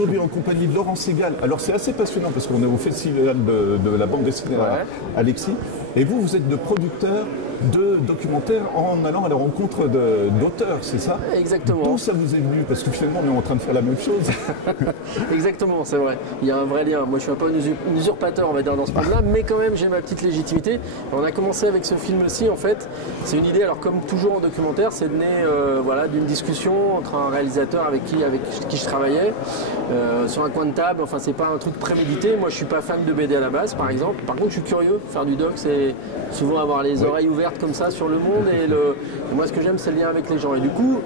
aujourd'hui en compagnie de Laurent Segal. Alors c'est assez passionnant parce qu'on est au festival de la bande dessinée à Alexis. Et vous, vous êtes de producteur de documentaires en allant à la rencontre d'auteurs, c'est ça? Exactement. D'où ça vous est venu? Parce que finalement, on est en train de faire la même chose. Exactement, c'est vrai. Il y a un vrai lien. Moi, je suis un peu un usurpateur, on va dire, dans ce monde-là, mais quand même, j'ai ma petite légitimité. On a commencé avec ce film-ci, en fait. C'est une idée, alors comme toujours en documentaire, c'est né voilà, d'une discussion entre un réalisateur avec qui je travaillais, sur un coin de table. Enfin, c'est pas un truc prémédité. Moi, je suis pas fan de BD à la base, par exemple. Par contre, je suis curieux. Faire du doc, c'est souvent avoir les oreilles ouvertes comme ça sur le monde et moi ce que j'aime c'est le lien avec les gens et du coup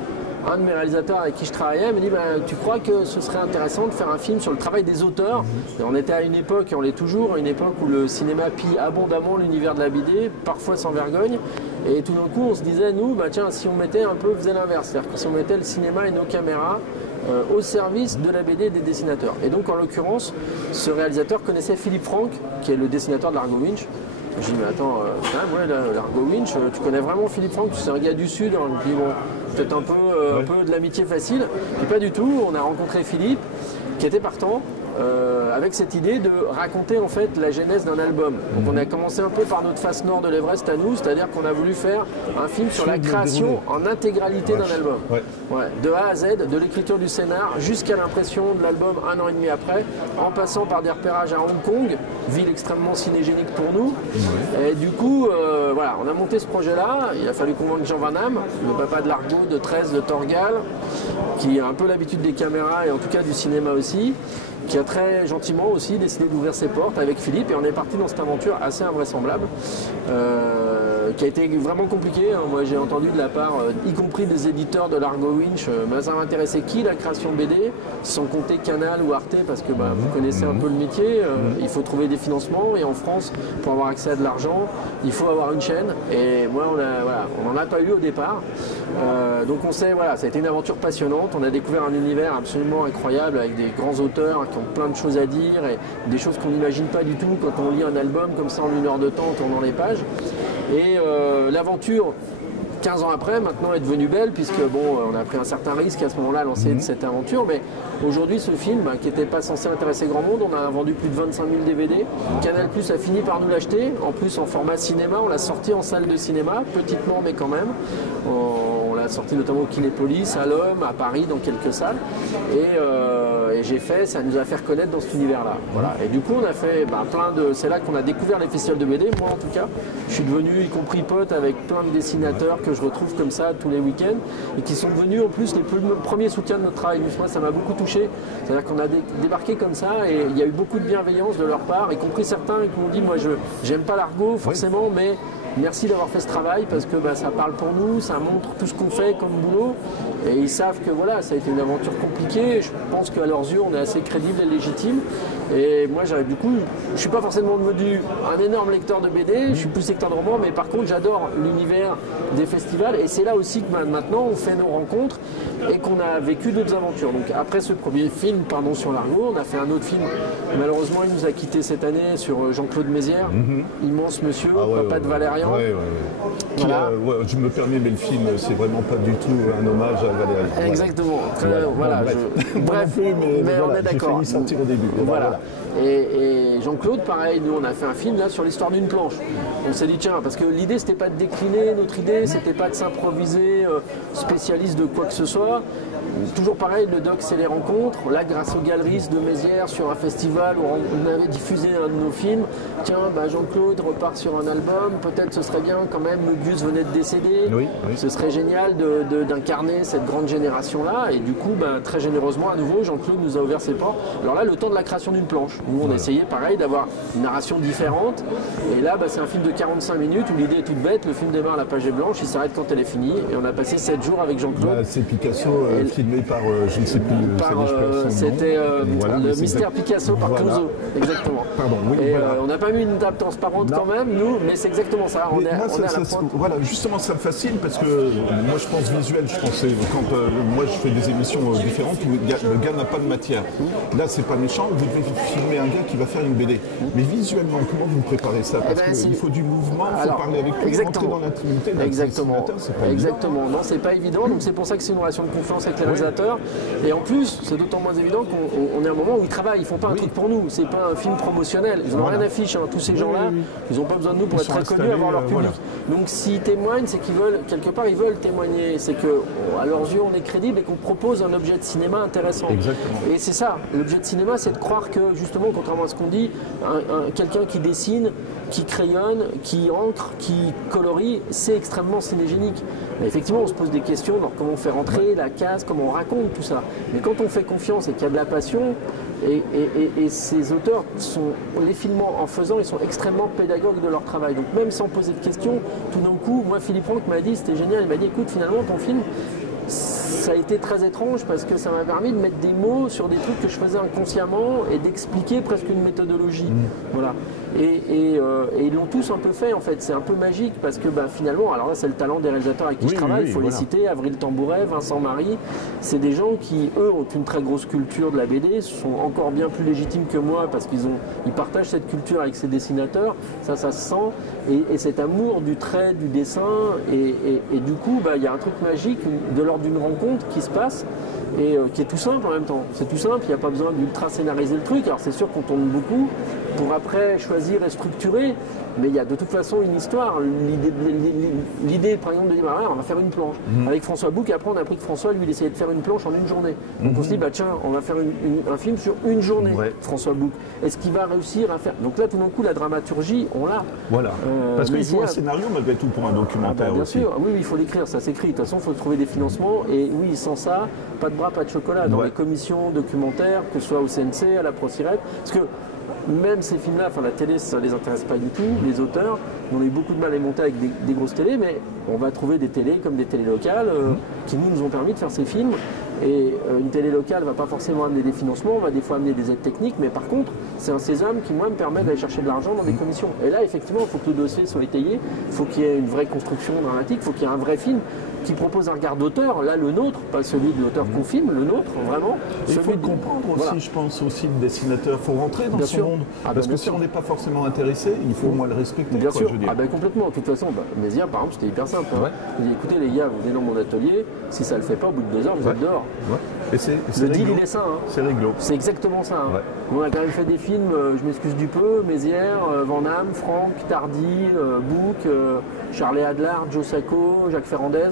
un de mes réalisateurs avec qui je travaillais me dit tu crois que ce serait intéressant de faire un film sur le travail des auteurs? Et on était à une époque et on l'est toujours à une époque où le cinéma pille abondamment l'univers de la BD, parfois sans vergogne, et tout d'un coup on se disait nous tiens si on mettait un peu, faisait l'inverse, c'est-à-dire que si on mettait le cinéma et nos caméras au service de la BD et des dessinateurs. Et donc en l'occurrence ce réalisateur connaissait Philippe Franck qui est le dessinateur de Largo Winch. J'ai dit mais attends, Largo Winch, tu connais vraiment Philippe Franck? C'est un gars du Sud. Hein. Je dis bon, peut-être un peu de l'amitié facile. Et pas du tout, on a rencontré Philippe qui était partant. Avec cette idée de raconter en fait la genèse d'un album. Donc on a commencé un peu par notre face nord de l'Everest à nous, c'est-à-dire qu'on a voulu faire un film sur la création en intégralité d'un album. De A à Z, de l'écriture du scénar jusqu'à l'impression de l'album un an et demi après, en passant par des repérages à Hong Kong, ville extrêmement cinégénique pour nous. Et du coup, voilà, on a monté ce projet-là. Il a fallu convaincre Jean Van Damme, le papa de Largo, de 13, de Torgal, qui a un peu l'habitude des caméras et en tout cas du cinéma aussi, qui a très gentiment aussi décidé d'ouvrir ses portes avec Philippe et on est parti dans cette aventure assez invraisemblable qui a été vraiment compliquée. Moi j'ai entendu de la part, y compris des éditeurs de Largo Winch, ça m'intéressait qui la création de BD, sans compter Canal ou Arte parce que vous connaissez un peu le métier, il faut trouver des financements et en France pour avoir accès à de l'argent il faut avoir une chaîne et moi on n'en a pas eu au départ. Donc ça a été une aventure passionnante, on a découvert un univers absolument incroyable avec des grands auteurs qui ont plein de choses à dire et des choses qu'on n'imagine pas du tout quand on lit un album comme ça en 1 heure de temps en tournant les pages. Et l'aventure 15 ans après, maintenant est devenue belle puisque on a pris un certain risque à ce moment-là à lancer cette aventure. Mais aujourd'hui, ce film, qui n'était pas censé intéresser grand monde, on a vendu plus de 25 000 DVD. Canal+ a fini par nous l'acheter, en plus en format cinéma. On l'a sorti en salle de cinéma, petitement mais quand même. On l'a sorti notamment au Kinépolis, à l'Homme, à Paris, dans quelques salles. Et ça nous a fait reconnaître dans cet univers-là. Voilà. Et du coup, on a fait c'est là qu'on a découvert les festivals de BD. Moi, en tout cas, je suis devenu, y compris pote, avec plein de dessinateurs que je retrouve comme ça tous les week-ends et qui sont devenus en plus les premiers soutiens de notre travail. Moi, ça m'a beaucoup touché. C'est-à-dire qu'on a débarqué comme ça et il y a eu beaucoup de bienveillance de leur part, y compris certains qui m'ont dit moi, j'aime pas Largo forcément, mais merci d'avoir fait ce travail parce que ça parle pour nous, ça montre tout ce qu'on fait comme boulot et ils savent que ça a été une aventure compliquée. Je pense qu'à leurs yeux, on est assez crédible et légitime. Et moi, du coup, je suis pas forcément devenu un énorme lecteur de BD, je suis plus lecteur de romans, mais par contre, j'adore l'univers des festivals et c'est là aussi que maintenant, on fait nos rencontres et qu'on a vécu d'autres aventures. Donc après ce premier film, sur Largo, on a fait un autre film. Malheureusement, il nous a quittés cette année sur Jean-Claude Mézières, immense monsieur, papa de Valérian. Je me permets, mais le film, c'est vraiment pas du tout un hommage à Valérian. Exactement. Bref, mais on est d'accord. J'ai failli sortir au début. Voilà. Et Jean-Claude, pareil, nous on a fait un film là sur l'histoire d'une planche. On s'est dit tiens, parce que l'idée c'était pas de décliner, notre idée c'était pas de s'improviser spécialiste de quoi que ce soit. Toujours pareil, le doc c'est les rencontres. Là, grâce aux galeries de Mézières sur un festival où on avait diffusé un de nos films, tiens, Jean-Claude repart sur un album, peut-être ce serait bien quand même, Mobius venait de décéder, ce serait génial d'incarner cette grande génération-là. Et du coup, très généreusement, à nouveau, Jean-Claude nous a ouvert ses portes. Alors là, le temps de la création d'une planche, où on essayait pareil d'avoir une narration différente. Et là, c'est un film de 45 minutes où l'idée est toute bête, le film démarre, la page est blanche, il s'arrête quand elle est finie. Et on a passé 7 jours avec Jean-Claude. C'est Picasso. Filmé par, je ne sais plus, c'était le mystère Picasso par Clouseau, exactement. Pardon, on n'a pas mis une table transparente quand même, nous, mais c'est exactement ça. vois, on est à la pointe. Voilà, justement, ça me fascine parce que moi, je pense visuel. Je pensais quand moi, je fais des émissions différentes où le gars n'a pas de matière. Là, c'est pas méchant. Vous devez filmer un gars qui va faire une BD. Mais visuellement, comment vous préparez ça? Parce qu'il faut du mouvement, il faut parler avec lui, rentrer dans l'intimité d'un dessinateur. C'est pas exactement. Non, c'est pas évident. Donc c'est pour ça que c'est une relation de confiance avec les réalisateurs. Et en plus, c'est d'autant moins évident qu'on est à un moment où ils travaillent. Ils font pas un truc pour nous. C'est pas un film promotionnel. Ils n'ont rien à fiche. Tous ces gens-là, ils n'ont pas besoin de nous pour être très connus, avoir leur public. Donc s'ils témoignent, c'est qu'ils veulent, quelque part, ils veulent témoigner. C'est qu'à leurs yeux, on est crédible et qu'on propose un objet de cinéma intéressant. Exactement. Et c'est ça, l'objet de cinéma, c'est de croire que, justement, contrairement à ce qu'on dit, quelqu'un qui dessine, qui crayonne, qui encre, qui colorie, c'est extrêmement cinégénique. Et effectivement, on se pose des questions dans comment on fait rentrer la case, comment on raconte tout ça. Mais quand on fait confiance et qu'il y a de la passion, et ces auteurs les filmant en faisant, ils sont extrêmement pédagogues de leur travail. Donc même sans poser de questions, tout d'un coup, moi Philippe Franck m'a dit, c'était génial, il m'a dit écoute, finalement ton film, ça a été très étrange parce que ça m'a permis de mettre des mots sur des trucs que je faisais inconsciemment et d'expliquer presque une méthodologie. Voilà. Et ils l'ont tous un peu fait en fait, c'est un peu magique parce que finalement, alors là c'est le talent des réalisateurs avec qui je travaille, il faut les citer, Avril Tambouret, Vincent Marie, c'est des gens qui eux ont une très grosse culture de la BD, sont encore bien plus légitimes que moi parce qu'ils partagent cette culture avec ces dessinateurs, ça se sent, et cet amour du trait, du dessin, et du coup il y a un truc magique de l'ordre d'une rencontre qui se passe et qui est tout simple en même temps. C'est tout simple, il n'y a pas besoin d'ultra scénariser le truc. Alors c'est sûr qu'on tourne beaucoup pour après choisir et structurer, mais il y a de toute façon une histoire. L'idée par exemple de dire on va faire une planche. Avec François Bouc, après on a appris que François lui il essayait de faire une planche en une journée. Donc on se dit tiens, on va faire un film sur une journée, François Bouc. Est-ce qu'il va réussir à faire? Donc là tout d'un coup la dramaturgie, on l'a. Voilà. Parce qu'il faut un scénario malgré tout pour un documentaire bien aussi. sûr, oui, il faut l'écrire, ça s'écrit. De toute façon, il faut trouver des financements. Et oui, sans ça, pas de bras, pas de chocolat. Dans les commissions documentaires, que ce soit au CNC, à la ProCirep. Parce que même ces films-là, la télé, ça ne les intéresse pas du tout. Les auteurs, on a eu beaucoup de mal à les monter avec des grosses télés, mais on va trouver des télés comme des télés locales qui nous ont permis de faire ces films. Et une télé locale ne va pas forcément amener des financements, on va des fois amener des aides techniques, mais par contre, c'est un sésame qui, moi, me permet d'aller chercher de l'argent dans des commissions. Et là, effectivement, il faut que le dossier soit étayé, il faut qu'il y ait une vraie construction dramatique, il faut qu'il y ait un vrai film qui propose un regard d'auteur, là le nôtre, pas celui de l'auteur qu'on filme, le nôtre, vraiment. Il faut le comprendre aussi, je pense, aussi le dessinateur, il faut rentrer dans son monde. Parce que si on n'est pas forcément intéressé, il faut au moins le respecter. Bien sûr, je veux dire. Complètement. De toute façon, Mézières, par exemple, c'était hyper simple. Je dis, écoutez les gars, vous venez dans mon atelier, si ça ne le fait pas, au bout de 2 heures, vous êtes dehors. Le deal, il est sain. C'est réglo. C'est exactement ça. On a quand même fait des films, je m'excuse du peu, Mézières, Van Damme, Franck, Tardy, Bouc, Charlie Adler, Joe Sacco, Jacques Ferrandez.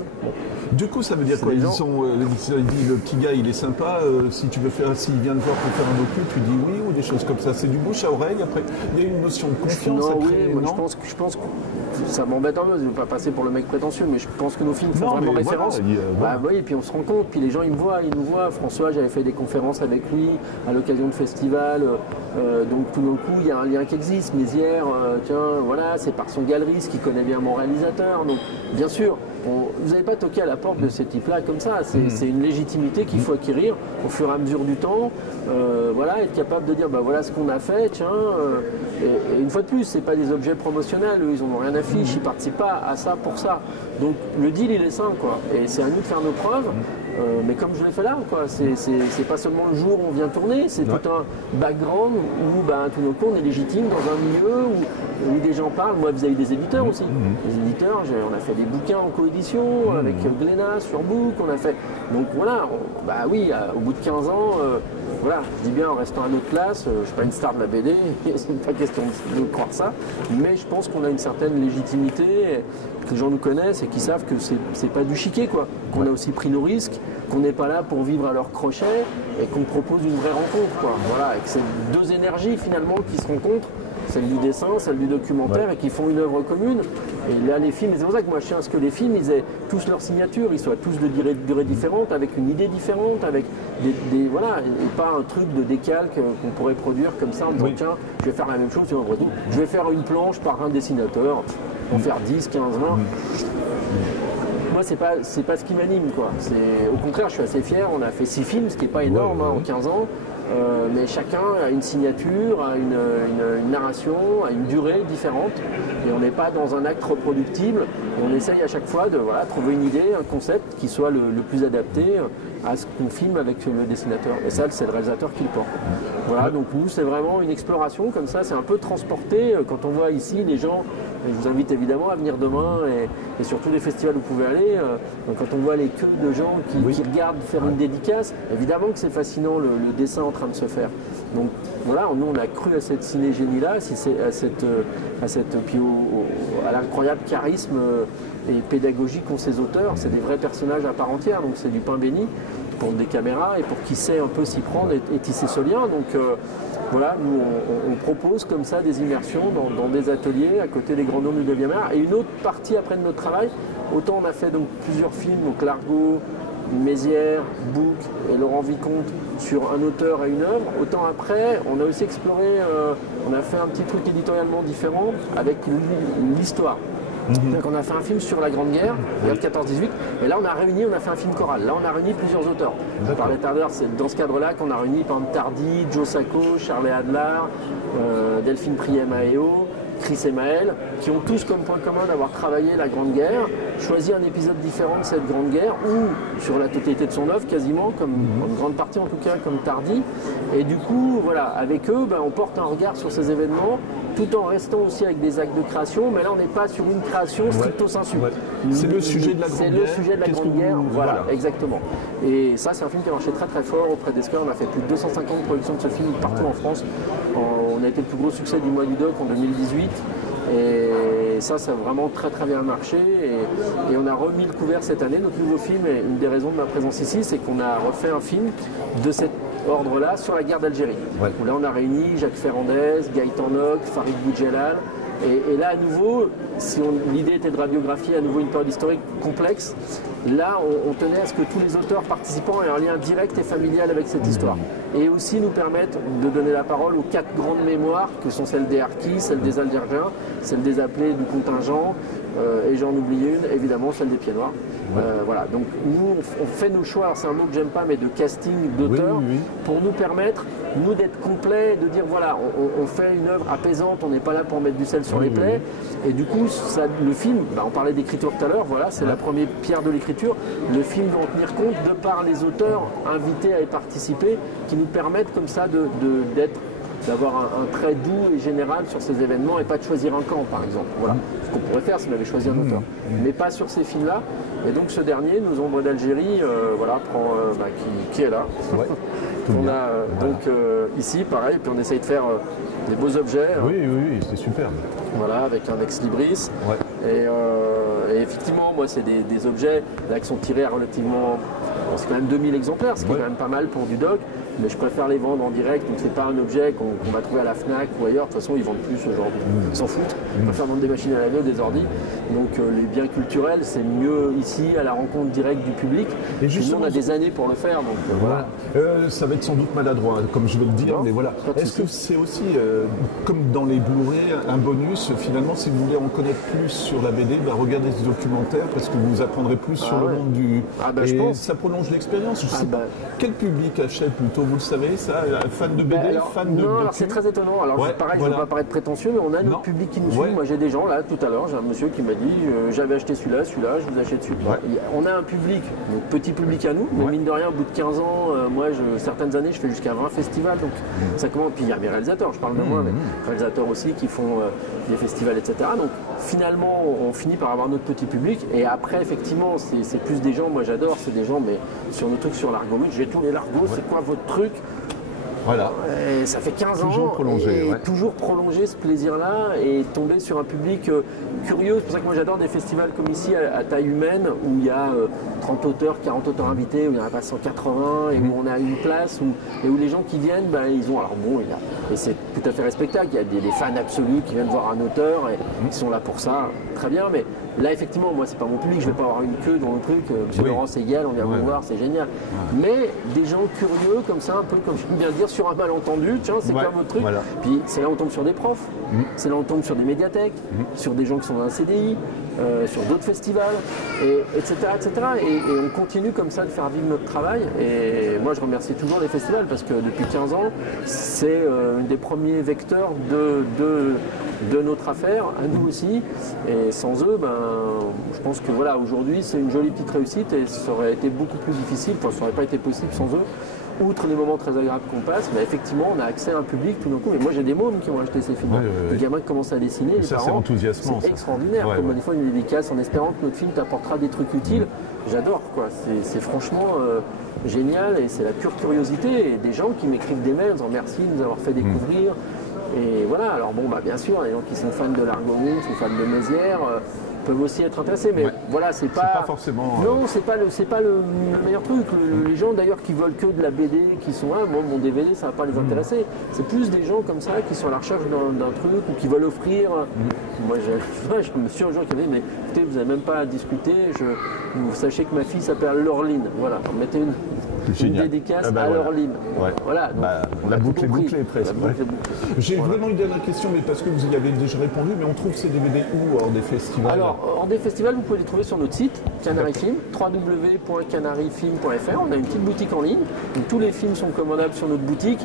Du coup, ça veut dire quoi? Ils disent le petit gars, il est sympa. S'il vient te voir pour faire un docu, tu dis oui ou des choses comme ça. C'est du bouche à oreille. Après, il y a une notion de confiance. Je pense que ça m'embête un peu. Je ne veux pas passer pour le mec prétentieux, mais je pense que nos films font vraiment référence. Et puis on se rend compte. Puis les gens, ils nous voient. François, j'avais fait des conférences avec lui à l'occasion de festivals. Donc tout d'un coup, il y a un lien qui existe. Mézières, c'est par son galeriste qui connaît bien mon réalisateur. Donc bien sûr. Vous n'avez pas toqué à la porte de ces types-là comme ça. C'est une légitimité qu'il faut acquérir au fur et à mesure du temps. Être capable de dire voilà ce qu'on a fait, et une fois de plus, ce n'est pas des objets promotionnels, eux, ils n'en ont rien à fiche, ils ne participent pas à ça pour ça. Donc le deal, il est simple, et c'est à nous de faire nos preuves. Mais comme je l'ai fait là, c'est pas seulement le jour où on vient tourner, c'est tout un background où tout d'un coup on est légitime dans un milieu où des gens parlent, moi vis-à-vis des éditeurs aussi. Les éditeurs, on a fait des bouquins en coédition avec Glénat sur Book, on a fait. Donc voilà, au bout de 15 ans, je dis bien en restant à notre place, je ne suis pas une star de la BD, c'est pas question de croire ça, mais je pense qu'on a une certaine légitimité, que les gens nous connaissent et qui savent que c'est pas du chiquet, qu'on a aussi pris nos risques, qu'on n'est pas là pour vivre à leur crochet et qu'on propose une vraie rencontre. Voilà, et que c'est 2 énergies finalement qui se rencontrent, celle du dessin, celle du documentaire, et qui font une œuvre commune. Et là, les films, c'est pour ça que moi je tiens à ce que les films, ils aient tous leur signature, ils soient tous de durée différente, avec une idée différente, avec et pas un truc de décalque qu'on pourrait produire comme ça en disant tiens, je vais faire la même chose sur un retour. Je vais faire une planche par un dessinateur, en faire 10, 15, 20. moi, c'est pas ce qui m'anime, quoi. Au contraire, je suis assez fier. On a fait 6 films, ce qui n'est pas énorme en 15 ans. Mais chacun a une signature, a une narration, a une durée différente. Et on n'est pas dans un acte reproductible. Et on essaye à chaque fois de trouver une idée, un concept qui soit le plus adapté à ce qu'on filme avec le dessinateur. Et ça, c'est le réalisateur qui le porte. Voilà, donc nous, c'est vraiment une exploration comme ça. C'est un peu transporté. Quand on voit ici les gens, je vous invite évidemment à venir demain et sur tous les festivals où vous pouvez aller. Donc quand on voit les queues de gens qui regardent faire une dédicace, évidemment que c'est fascinant le dessin en train de se faire. Donc voilà, nous on a cru à cette cinégénie-là, à l'incroyable charisme et pédagogie qu'ont ces auteurs. C'est des vrais personnages à part entière, donc c'est du pain béni pour des caméras et pour qui sait un peu s'y prendre et tisser ce lien. Donc voilà, nous on propose comme ça des immersions dans des ateliers à côté des grands noms du 9e art. Et une autre partie après de notre travail, autant on a fait donc plusieurs films, donc L'Argot, Mézières, Bouc et Laurent Vicomte sur un auteur et une œuvre, autant après on a aussi exploré, on a fait un petit truc éditorialement différent avec l'histoire. Donc on a fait un film sur la Grande Guerre, guerre de 14-18, et là on a fait un film choral. Là on a réuni plusieurs auteurs. Je parlais tout à l'heure, c'est dans ce cadre-là qu'on a réuni par exemple Tardy, Joe Sacco, Charlie Adler, Delphine Priet-Maheo, Chris et Maël, qui ont tous comme point commun d'avoir travaillé la Grande Guerre, choisi un épisode différent de cette Grande Guerre, ou sur la totalité de son œuvre quasiment, comme une grande partie en tout cas, comme Tardy. Et du coup, voilà, avec eux, on porte un regard sur ces événements, tout en restant aussi avec des actes de création, mais là on n'est pas sur une création stricto sensu. C'est le sujet de la Grande Guerre. C'est le sujet de la Grande Guerre, voilà, exactement. Et ça, c'est un film qui a marché très très fort auprès des scores. On a fait plus de 250 productions de ce film partout en France. On a été le plus gros succès du mois du doc en 2018. Et ça a vraiment très très bien marché. Et on a remis le couvert cette année. Notre nouveau film, et une des raisons de ma présence ici, c'est qu'on a refait un film de cet ordre-là sur la guerre d'Algérie. Où là, on a réuni Jacques Ferrandez, Gaëtan Nock, Farid Boudjelal. Et là, à nouveau, l'idée était de radiographier à nouveau une période historique complexe. Là, on tenait à ce que tous les auteurs participants aient un lien direct et familial avec cette histoire. Et aussi nous permettre de donner la parole aux 4 grandes mémoires, que sont celles des Harkis, celles des Algériens, celles des appelés du contingent, et j'en oublie une, évidemment, celle des Pieds Noirs. Voilà, donc nous, on fait nos choix, alors c'est un mot que j'aime pas, mais de casting d'auteurs, pour nous permettre, nous, d'être complets, de dire, voilà, on fait une œuvre apaisante, on n'est pas là pour mettre du sel sur les plaies. Et du coup, le film, on parlait d'écriture tout à l'heure, voilà, c'est la première pierre de l'écriture. Le film doit en tenir compte de par les auteurs invités à y participer, qui nous permettent comme ça d'avoir un trait doux et général sur ces événements et pas de choisir un camp, par exemple. Voilà. Ce qu'on pourrait faire si on avait choisi un auteur. Mais pas sur ces films-là. Et donc ce dernier, Nos Ombres d'Algérie, qui est là. On a ici, pareil, puis on essaye de faire des beaux objets. Oui, c'est superbe. Voilà, avec un ex-libris. Et effectivement, moi, c'est des objets là, qui sont tirés à relativement... Bon, c'est quand même 2000 exemplaires, ce qui est quand même pas mal pour du doc. Mais je préfère les vendre en direct, donc c'est pas un objet qu'on va trouver à la FNAC ou ailleurs. De toute façon, ils vendent plus aujourd'hui. Ils s'en foutent. Ils préfèrent vendre des machines à laver ou des ordis. Donc les biens culturels, c'est mieux ici, à la rencontre directe du public. Et justement, nous, on a des années pour le faire. Donc voilà. Ça va être sans doute maladroit, comme je vais le dire, mais voilà. Est-ce que c'est aussi, comme dans les Blu-ray, un bonus, finalement, si vous voulez en connaître plus sur la BD, regardez ce documentaire, parce que vous apprendrez plus sur le monde du... je pense. Ça prolonge l'expérience. Quel public achète plutôt? Vous le savez, ça, fan de BD, fan de... Non, alors c'est très étonnant. Alors pareil, je ne veux pas paraître prétentieux, mais on a notre public qui nous suit. Moi j'ai des gens là, tout à l'heure, j'ai un monsieur qui m'a dit j'avais acheté celui-là, je vous achète celui-là. On a un public, donc petit public à nous, mais mine de rien, au bout de 15 ans, certaines années, je fais jusqu'à 20 festivals. Donc ça commence. Puis il y a mes réalisateurs, je parle de moi, mais réalisateurs aussi qui font des festivals, etc. Donc finalement, on finit par avoir notre petit public. Et après, effectivement, c'est plus des gens, moi j'adore, c'est des gens, mais sur nos trucs sur l'Argot, j'ai tous les Largos, c'est quoi votre truc? Voilà. Et ça fait 15 toujours ans prolongé, et toujours prolonger ce plaisir-là et tomber sur un public curieux. C'est pour ça que moi j'adore des festivals comme ici à taille humaine où il y a 30 auteurs, 40 auteurs invités, où il n'y en a pas 180 et où on a une place et où les gens qui viennent, ils ont... Alors bon, et c'est tout à fait respectable, il y a des fans absolus qui viennent voir un auteur et ils sont là pour ça, très bien, mais là effectivement, moi c'est pas mon public, je vais pas avoir une queue dans le truc, monsieur Laurent Segal, on vient vous voir, c'est génial. Mais des gens curieux comme ça, un peu comme je viens de dire, sur un malentendu, tiens, c'est quoi votre truc? Puis c'est là où on tombe sur des profs, c'est là où on tombe sur des médiathèques, sur des gens qui sont dans un CDI, sur d'autres festivals, etc., etc. Et on continue comme ça de faire vivre notre travail. Et moi, je remercie toujours les festivals parce que depuis 15 ans, c'est un des premiers vecteurs de notre affaire, à nous aussi. Et sans eux, je pense que voilà, aujourd'hui, c'est une jolie petite réussite et ça aurait été beaucoup plus difficile, ça n'aurait pas été possible sans eux. Outre les moments très agréables qu'on passe, mais effectivement, on a accès à un public tout d'un coup. Mais moi, j'ai des mômes qui ont acheté ces films. Les gamins qui commencent à dessiner, les ça, parents. c'est enthousiasmant. C'est extraordinaire. Comme des fois, une dédicace en espérant que notre film t'apportera des trucs utiles. J'adore, quoi. C'est franchement génial et c'est la pure curiosité. Et des gens qui m'écrivent des mails en disant merci de nous avoir fait découvrir. Et voilà, alors bon, bien sûr, les gens qui sont fans de l'Argonauts, sont fans de Mézières, peuvent aussi être intéressés, mais voilà, c'est pas forcément. Non, c'est pas le meilleur truc. Les gens d'ailleurs qui veulent que de la BD, qui sont là, mon DVD, ça va pas les intéresser. C'est plus des gens comme ça qui sont à la recherche d'un truc ou qui veulent offrir. Moi, je me suis un jour qui avait dit, mais écoutez, vous n'avez même pas à discuter. Vous sachez que ma fille s'appelle Laureline. Voilà, mettez une dédicace à Laureline. Voilà. Donc, la boucle est bouclée presque. J'ai vraiment une dernière question, mais parce que vous y avez déjà répondu, mais on trouve ces DVD où hors des festivals? Alors, hors des festivals, vous pouvez les trouver sur notre site, Canary Film, www.canaryfilm.fr. On a une petite boutique en ligne, donc tous les films sont commandables sur notre boutique.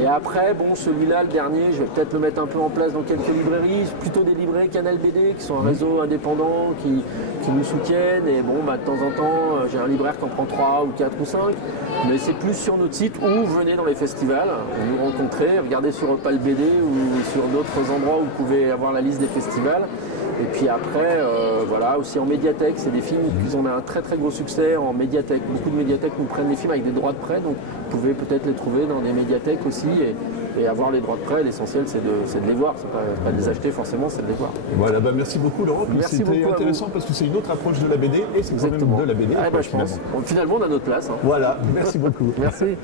Et après, bon, celui-là, le dernier, je vais peut-être le mettre un peu en place dans quelques librairies, plutôt des librairies Canal BD, qui sont un réseau indépendant, qui nous soutiennent. Et bon, de temps en temps, j'ai un libraire qui en prend 3 ou 4 ou 5. Mais c'est plus sur notre site où venez dans les festivals, nous rencontrer, regardez sur Opal BD ou sur d'autres endroits où vous pouvez avoir la liste des festivals. Et puis après, voilà, aussi en médiathèque, c'est des films qui ont un très très gros succès en médiathèque. Beaucoup de médiathèques nous prennent les films avec des droits de prêt, donc vous pouvez peut-être les trouver dans des médiathèques aussi et avoir les droits de prêt. L'essentiel, c'est de les voir, c'est pas de les acheter forcément, c'est de les voir. Voilà, merci beaucoup Laurent. C'était intéressant parce que c'est une autre approche de la BD et c'est quand même de la BD. Je pense. Finalement, on a notre place. Voilà, merci beaucoup. Merci.